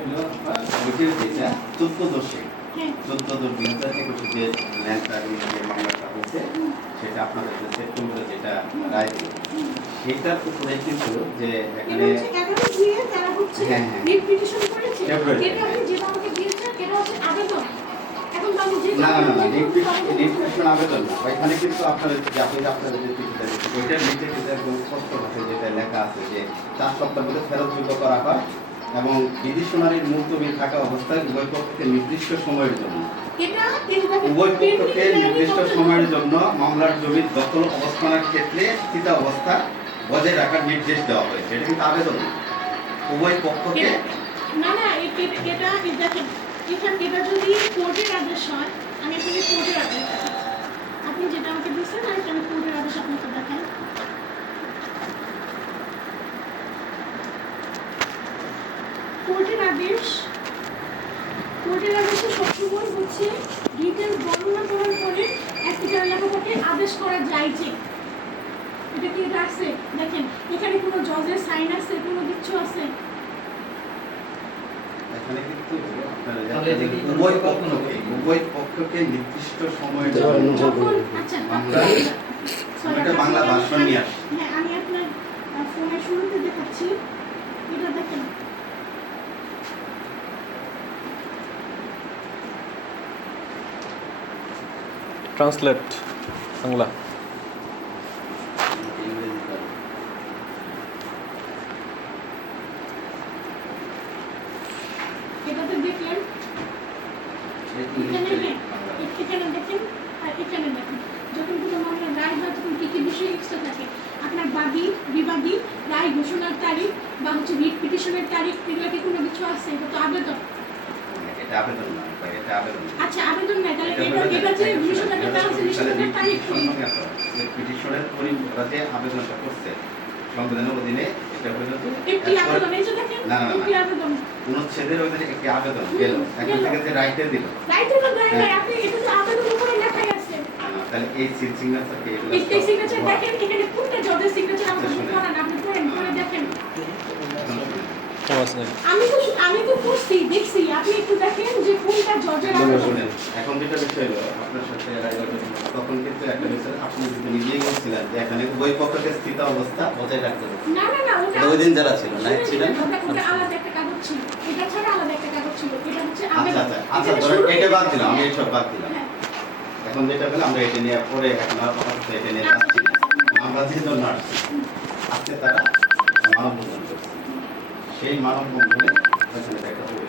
হলো ওইটার যেটা 14/10 14/10/2021 যে ল্যান্ড টাইটেল যে মামলাটা হয়েছে সেটা আপনাদের যে সেপ্টেম্বরে যেটা রায় দিল সেটার উপরে কিন্তু যে এখানে আবেদন না ওইখানে কিন্তু আপনাদের আপনাদের যে চিঠিটা ওইটার নিচে কিন্তু একদম স্পষ্ট ভাষায় যেটা লেখা আছে যে 4 সপ্তাহ মধ্যে ফেরতযোগ্য করা হয় এবং বিধি শুনানির মুলতবি থাকা অবস্থায় উভয় পক্ষকে নির্দিষ্ট সময়ের জন্য মামলার জমির দখল অবস্থানের ক্ষেত্রে স্থিত অবস্থা বজায় রাখার নির্দেশ দেওয়া হয়েছে। এটা কিন্তু আবেদন উভয় পক্ষকে এটা যদি কোর্টের আদেশ হয় আমি আপনাকে কোর্টের আদেশ আপনি যেটা আমাকে দিচ্ছেন আমি কোর্টের আদেশ আপনাকে দেখাই। কোর্টের আদেশে সবসময় হচ্ছে ডিটেল বর্ণনা করার পরে একটা লেখাটাকে আদেশ করা যায় যে এটা কি এটা আছে দেখেন এখানে কোনো জজের সাইন আছে কোনো কিছু আছে এখানে কিন্তু উভয় পক্ষকে নির্দিষ্ট সময়ের জন্য আচ্ছা এটা বাংলা ভাষণ নিয়ে আসে। হ্যাঁ আমি আপনার ফোনের শুরুতে দেখাচ্ছি এটা দেখেন ট্রান্সলেট বাংলা এটাতে দেখলেন এখানে দেখেন আর এখানে দেখেন যখন কোনো মামলার রায় হয় তখন কী কী বিষয় এক্সট্রা থাকে আপনার বাদী বিবাদী রায় ঘোষণার তারিখ বা হচ্ছে রিট পিটিশনের তারিখ এগুলো কি কোনো কিছু আছে এটা তো আবেদন আচ্ছা আবেদন নাই তাহলে এটা যে বিষয়টাকে ট্রান্সলেশনের তারিখ পিটিশনের পরিবর্তে আবেদনটা করছে সংবিধানের অধীনে এটা হলো একটি আবেদন এই যে দেখেন একটি আবেদন অনুচ্ছেদের অধীনে একটি আবেদন গেল এখন থেকে যে রাইটে দিল আপনি এটা তো আবেদন উপরে লেখাই আছে তাহলে এই সিগনেচারকে এই সিগনেচার দেখেন এখানে কোনটা জজের সিগনেচার আমাদের করেন আপনি পড়েন দেখেন আমি তো পড়ছি দেখছি আপনি একটু দেখেন যে কোনটা জজের আবেদন এখন যেটা বিষয় হলো আপনার সাথে তখন কিন্তু একটা বিষয় আপনি নিজেই বলছিলেন যে এখানে উভয় পক্ষকে স্থিত অবস্থা বজায় রাখতে হবে না ওই দিন যারা ছিল না ছিলেন ওটা আলাদা একটা কাগজ ছিল এটা ছাড়া আলাদা একটা কাগজ ছিল এটা হচ্ছে আবেদন আচ্ছা এটা বাদ দিলাম আমি এইসব বাদ দিলাম এখন যেটা হলো আমরা এটা নিয়ে পরে এখন আপাতত এটা নিয়ে যাচ্ছি আমরা যে জন্য আসছি আজকে তারা মানববন্ধন করছে সেই মানববন্ধনে ওইখানে দেখা হবে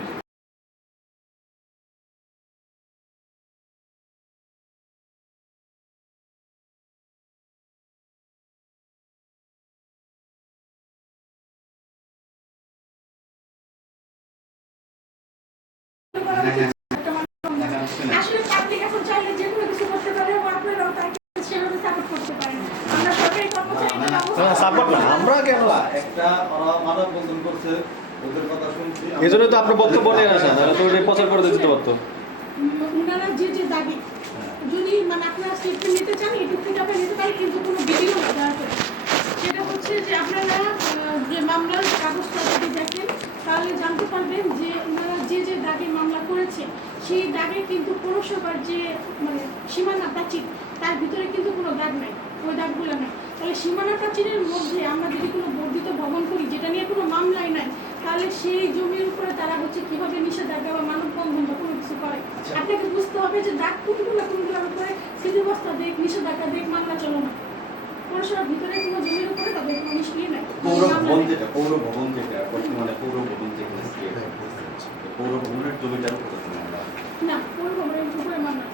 আসলে পাবলিক এখন চাইলে যে কোনো কিছু করতে পারে এবং আপনারাও তাকে সেভাবে সাপোর্ট করতে পারেন আমরা সরকারি কর্মচারী সাপোর্ট না আমরা কেন একটা মানববন্ধন করছে ওদের কথা শুনছি এজন্য তো আপনার বক্তব্য নিয়ে আসেন তাহলে তো এটা প্রচার করে দিতে পারতো উনারা যে দাবি যদি মানে আপনারা স্টেটমেন্ট নিতে চান ইউটিউব থেকে আপনারা নিতে পারেন কিন্তু কোনো ভিডিও না দেওয়া করে সেটা হচ্ছে যে আপনারা যে মামলার কাগজটা যদি দেখেন তাহলে জানতে পারবেন যে ওনারা যে দাগে মামলা করেছে সেই দাগে কিন্তু পৌরসভার যে মানে সীমানা প্রাচীর তার ভিতরে কিন্তু কোনো দাগ নাই ওই দাগগুলো নাই তাহলে সীমানা প্রাচীরের মধ্যে আমরা যদি কোনো বর্ধিত ভবন করি যেটা নিয়ে কোনো মামলাই নাই তাহলে সেই জমির উপরে তারা হচ্ছে কীভাবে নিষেধাজ্ঞা বা মানববন্ধন বা কোনো কিছু করে আপনাকে বুঝতে হবে যে দাগ কোনগুলোর উপরে স্থিতিবস্থা দেখ নিষেধাজ্ঞা দেখ মামলা চলো না পৌরসভার ভিতরে কোনো জমির উপরে তাদের কোনো নিষ্ক্রিয় নাই পৌর ভবন যেটা বর্তমানে পৌর ভবন যেখানে পৌর ভবনের জমিটার উপরে না পৌর ভবনের উপরে মামলা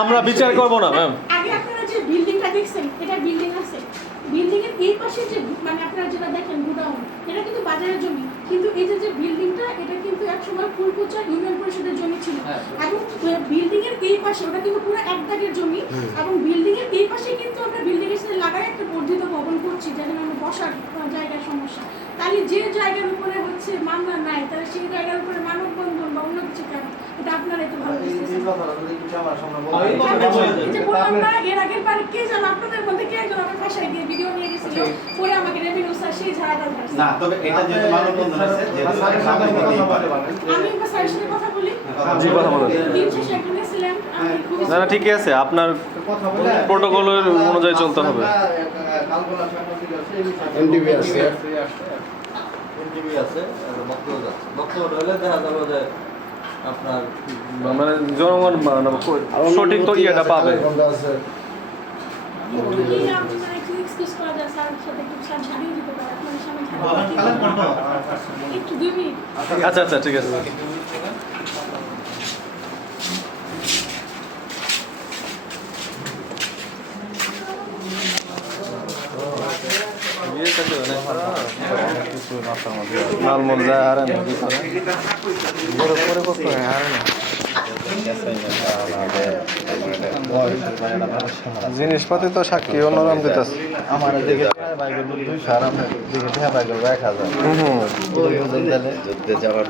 আমরা বিচার করবো না ম্যাম আগে আপনারা যে বিল্ডিংটা দেখছেন এটা বিল্ডিং আছে বিল্ডিং এর এই পাশে যে মানে আপনারা যেটা দেখেন গোডাউন এটা কিন্তু বাজারের জমি কিন্তু এই যে বিল্ডিংটা এটা কিন্তু একসময় ফুলকুচা ইউনিয়ন পরিষদের জমি ছিল এবং বিল্ডিং এর এই পাশে ওটা কিন্তু পুরো এক দাগের জমি এবং বিল্ডিং এর এই পাশে কিন্তু আমরা বিল্ডিং এর সাথে লাগায় একটা বর্ধিত ভবন করছি যেখানে আমরা বসার জায়গার সমস্যা তাহলে যে জায়গার উপরে হচ্ছে হচ্ছে মামলা নাই, তাহলে সেই জায়গার উপরে মানববন্ধন বা অন্য কিছু কেন? এটা আপনারাই তো ভালো বুঝতেছেন। এই যে বললাম না, এর আগের বার কে যেন আপনাদের মধ্যে কে একজন আমার বাসায় গিয়ে ভিডিও নিয়ে গেছিল, পরে আমাকে রেভিনিউ স্যার সেই ঝাড়াটা উঠাচ্ছে। না, তবে এটা যেহেতু মানববন্ধন আছে, যেহেতু সামনে দিতেই পারে। আমি একবার স্যারের সাথে কথা বলি। জি, কথা বলেন। দিন শেষে একটা নিয়েছিলেন, আমি খুবই না না ঠিকই আছে, আপনার প্রোটোকলের অনুযায়ী চলতে হবে। এনটিভি আছে। এনটিভি আছে, বক্তব্য যাচ্ছে। বক্তব্য হলে দেখা যাবে যে আপনার মানে জনগণ মানে সঠিক তো ইয়েটা পাবে। একটু কি আমি মানে একটু এক্সকিউজ করা যায় স্যারের সাথে, একটু স্যার ঝাড়িয়ে দিতে পারে আপনাদের সামনে একটু 2 মিনিট। আচ্ছা আচ্ছা ঠিক আছে। মালমূল যায় হারে না কি করে পরে করতে হয় হারে না জিনিসপাতি তো সাক্ষী অন্যরকম দিতেছে আমার দিকে বাইকের 200 আর আমার দিকে 1000 হুম যুদ্ধে যাওয়ার